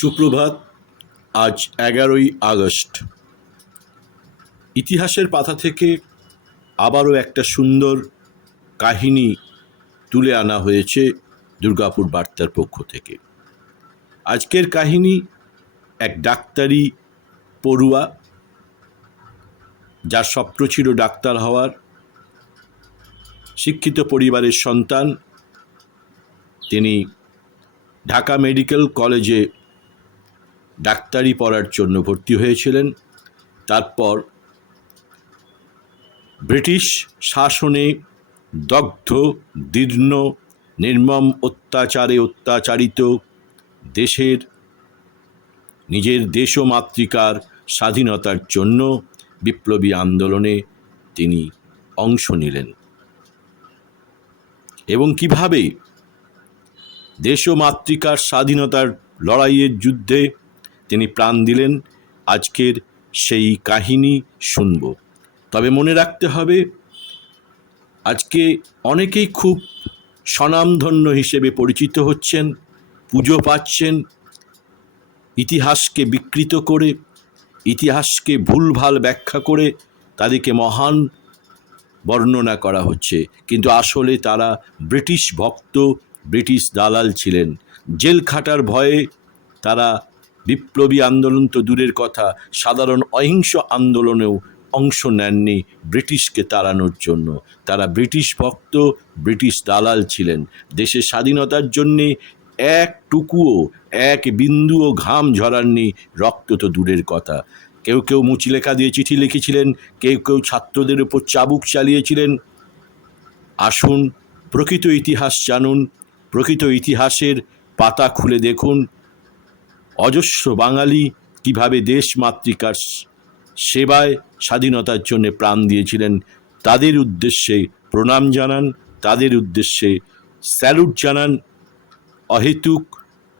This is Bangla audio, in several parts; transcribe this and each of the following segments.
সুপ্রভাত। আজ 11ই আগস্ট। ইতিহাসের পাতা থেকে আবারও একটা সুন্দর কাহিনী তুলে আনা হয়েছে দুর্গাপুর বার্তার পক্ষ থেকে। আজকের কাহিনী এক ডাক্তারি পড়ুয়া, যার স্বপ্ন ছিল ডাক্তার হওয়ার, শিক্ষিত পরিবারের সন্তান। তিনি ঢাকা মেডিকেল কলেজে ডাক্তারি পড়ার জন্য ভর্তি হয়েছিলেন। তারপর ব্রিটিশ শাসনে দগ্ধ, দীর্ণ, নির্মম অত্যাচারে অত্যাচারিত দেশের, নিজের দেশ ও মাতৃকার স্বাধীনতার জন্য বিপ্লবী আন্দোলনে তিনি অংশ নিলেন এবং কিভাবে দেশ ও মাতৃকার স্বাধীনতার লড়াইয়ের যুদ্ধে তিনি প্রাণ দিলেন, আজকের সেই কাহিনী শুনব। তবে মনে রাখতে হবে, আজকে অনেকেই খুব স্বনামধন্য হিসেবে পরিচিত হচ্ছেন, পুজো পাচ্ছেন, ইতিহাসকে বিকৃত করে, ইতিহাসকে ভুলভাল ব্যাখ্যা করে তাদেরকে মহান বর্ণনা করা হচ্ছে, কিন্তু আসলে তারা ব্রিটিশ ভক্ত, ব্রিটিশ দালাল ছিলেন। জেল খাটার ভয়ে তারা বিপ্লবী আন্দোলন তো দূরের কথা, সাধারণ অহিংস আন্দোলনেও অংশ নেননি ব্রিটিশকে তাড়ানোর জন্য। তারা ব্রিটিশ ভক্ত, ব্রিটিশ দালাল ছিলেন। দেশের স্বাধীনতার জন্যে একটুকুও, এক বিন্দুও ঘাম ঝরাননি, রক্ত তো দূরের কথা। কেউ কেউ মুচলেখা দিয়ে চিঠি লিখেছিলেন, কেউ কেউ ছাত্রদের উপর চাবুক চালিয়েছিলেন। আসুন প্রকৃত ইতিহাস জানুন, প্রকৃত ইতিহাসের পাতা খুলে দেখুন। অজস্র বাঙালি কিভাবে দেশ মাতৃকার সেবায় স্বাধীনতার জন্য প্রাণ দিয়েছিলেন, তাদের উদ্দেশ্যে প্রণাম জানান, তাদের উদ্দেশ্যে স্যালুট জানান। অহেতুক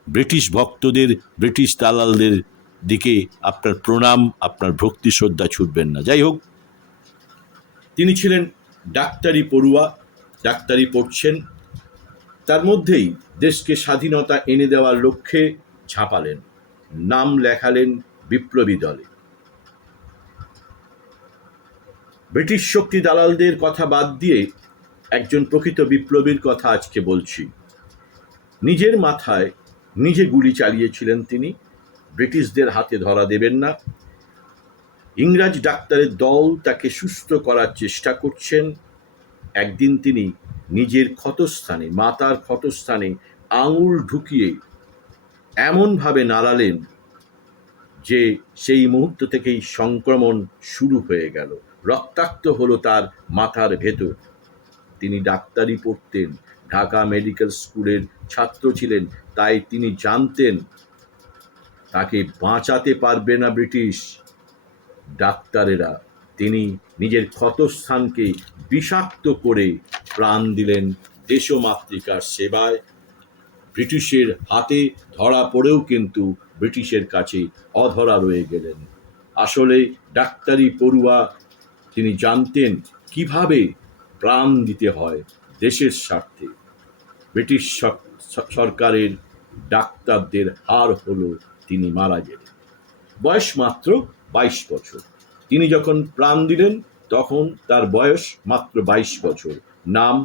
ব্রিটিশ ভক্তদের, ব্রিটিশ দালালদের দিকে আপনার প্রণাম, আপনার ভক্তি শ্রদ্ধা ছুটবেন না। যাই হোক, তিনি ছিলেন ডাক্তারি পড়ুয়া, ডাক্তারি পড়ছেন, তার মধ্যেই দেশকে স্বাধীনতা এনে দেওয়ার লক্ষ্যে ঝাঁপালেন, নাম লেখালেন বিপ্লবী দলে। ব্রিটিশ শক্তি দালালদের কথা বাদ দিয়ে একজন প্রকৃত বিপ্লবীর কথা আজকে বলছি। নিজের মাথায় নিজে গুলি চালিয়েছিলেন তিনি, ব্রিটিশদের হাতে ধরা দেবেন না। ইংরাজ ডাক্তারের দল তাকে সুস্থ করার চেষ্টা করছেন। একদিন তিনি নিজের ক্ষতস্থানে, মাথার ক্ষতস্থানে আঙুল ঢুকিয়ে এমনভাবে নাড়ালেন যে সেই মুহূর্ত থেকেই সংক্রমণ শুরু হয়ে গেল। রক্তাক্ত হলো তার মাথার ভেতর। তিনি ডাক্তারি পড়তেন, ঢাকা মেডিকেল স্কুলের ছাত্র ছিলেন, তাই তিনি জানতেন তাকে বাঁচাতে পারবে না ব্রিটিশ ডাক্তারেরা। তিনি নিজের ক্ষতস্থানকে বিষাক্ত করে প্রাণ দিলেন দেশ ও মাতৃকার সেবায়। ব্রিটিশের হাতে ধরা পড়েও কিন্তু ব্রিটিশের কাছে অধরা রয়ে গেলেন। আসলে ডাক্তারি পড়ুয়া, তিনি জানতেন কিভাবে প্রাণ দিতে হয় দেশের স্বার্থে। ব্রিটিশ সরকারের ডাক্তারদের হার হলো তিনি মারা গেলেন। বয়স মাত্র 22 বছর। তিনি যখন প্রাণ দিলেন তখন তার বয়স মাত্র 22 বছর। নাম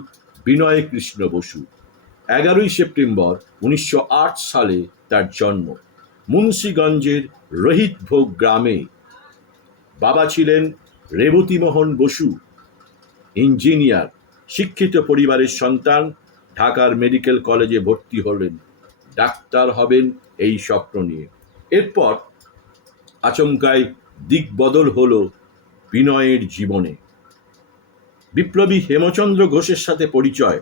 বিনয় কৃষ্ণ বসু। 11ই সেপ্টেম্বর 1908 সালে তার জন্ম। মুন্সিগঞ্জের রোহিতভোগ গ্রামে। বাবা ছিলেন রেবতীমোহন বসু, ইঞ্জিনিয়ার। শিক্ষিত পরিবারের সন্তান, ঢাকার মেডিকেল কলেজে ভর্তি হলেন, ডাক্তার হবেন এই স্বপ্ন নিয়ে। এরপর আচমকাই দিক বদল হলো বিনয়ের জীবনে। বিপ্লবী হেমচন্দ্র ঘোষের সাথে পরিচয়,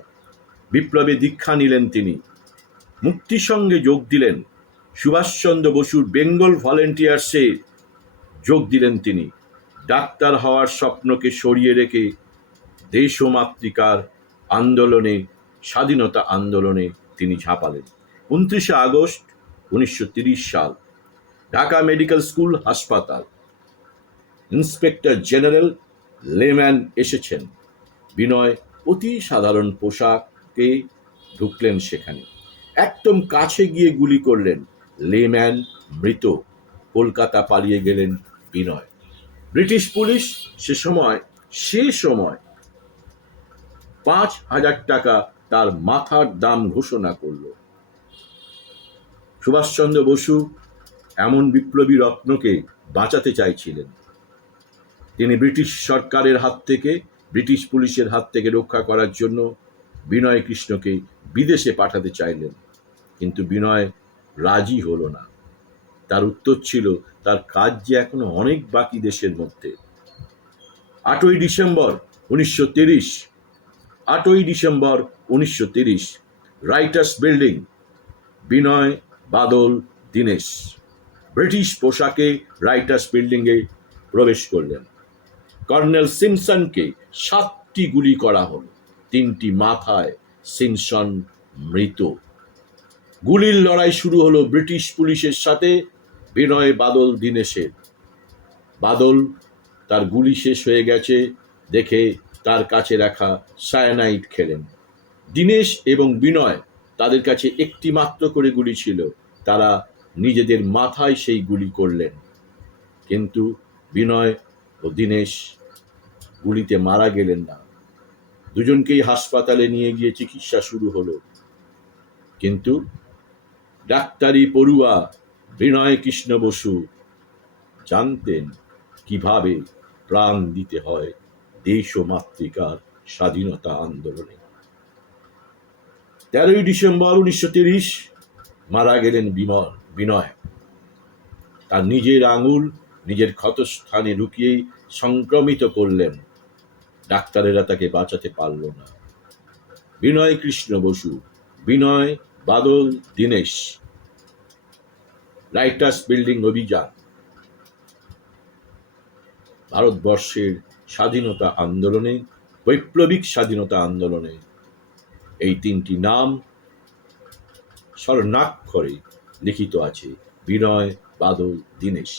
বিপ্লবে দীক্ষা নিলেন তিনি, মুক্তির সঙ্গে যোগ দিলেন, সুভাষচন্দ্র বসুর বেঙ্গল ভলেন্টিয়ার্সে যোগ দিলেন তিনি। ডাক্তার হওয়ার স্বপ্নকে সরিয়ে রেখে দেশ ও মাতৃকার আন্দোলনে, স্বাধীনতা আন্দোলনে তিনি ঝাঁপালেন। 29শে আগস্ট 1930 সাল, ঢাকা মেডিকেল স্কুল হাসপাতাল। ইন্সপেক্টর জেনারেল লেম্যান এসেছেন। বিনয় অতি সাধারণ পোশাকে ঢুকলেন সেখানে। একদম কাছে গিয়ে গুলি করলেন। লেম্যান মৃত, কলকাতা পালিয়ে গেলেন বিনয়। ব্রিটিশ পুলিশ সে সময় 5,000 টাকা তার মাথার দাম ঘোষণা করল। সুভাষচন্দ্র বসু এমন বিপ্লবী রত্নকে বাঁচাতে চাইছিলেন। তিনি ব্রিটিশ সরকারের হাত থেকে, ব্রিটিশ পুলিশের হাত থেকে রক্ষা করার জন্য বিনয় কৃষ্ণকে বিদেশে পাঠাতে চাইলেন, কিন্তু বিনয় রাজি হলো না। তার উত্তর ছিল, তার কাজ যে এখনো অনেক বাকি দেশের মধ্যে। 8ই ডিসেম্বর 1930 রাইটার্স বিল্ডিং, বিনয়, বাদল, দীনেশ ব্রিটিশ পোশাকে রাইটার্স বিল্ডিংয়ে প্রবেশ করলেন। কর্নেল সিমসনকে 7টি গুলি করা হল, 3টি মাথায়। সিমসন মৃত। গুলির লড়াই শুরু হলো ব্রিটিশ পুলিশের সাথে বিনয়, বাদল, দীনেশের। বাদল তার গুলি শেষ হয়ে গেছে দেখে তার কাছে রাখা সায়ানাইড খেলেন। দীনেশ এবং বিনয়, তাদের কাছে একটি মাত্র করে গুলি ছিল, তারা নিজেদের মাথায় সেই গুলি করলেন। কিন্তু বিনয় ও দীনেশ গুলিতে মারা গেলেন না। দুজনকেই হাসপাতালে নিয়ে গিয়ে চিকিৎসা শুরু হলো। কিন্তু ডাক্তারি পড়ুয়া বিনয় কৃষ্ণ বসু জানতেন কিভাবে প্রাণ দিতে হয় দেশ ও মাতৃকার স্বাধীনতা আন্দোলনে। 13ই ডিসেম্বর 1930 মারা গেলেন বিনয়। তার নিজের আঙুল নিজের ক্ষতস্থানে ঢুকিয়েই সংক্রমিত করলেন। ডাক্তারেরা তাকে বাঁচাতে পারল না। বিনয় কৃষ্ণ বসু, বিনয়, বাদল, দীনেশ, রাইটার্স বিল্ডিং অভিযান, ভারতবর্ষের স্বাধীনতা আন্দোলনে, বৈপ্লবিক স্বাধীনতা আন্দোলনে এই 3টি নাম স্বর্ণাক্ষরে লিখিত আছে: বিনয়, বাদল, দীনেশ।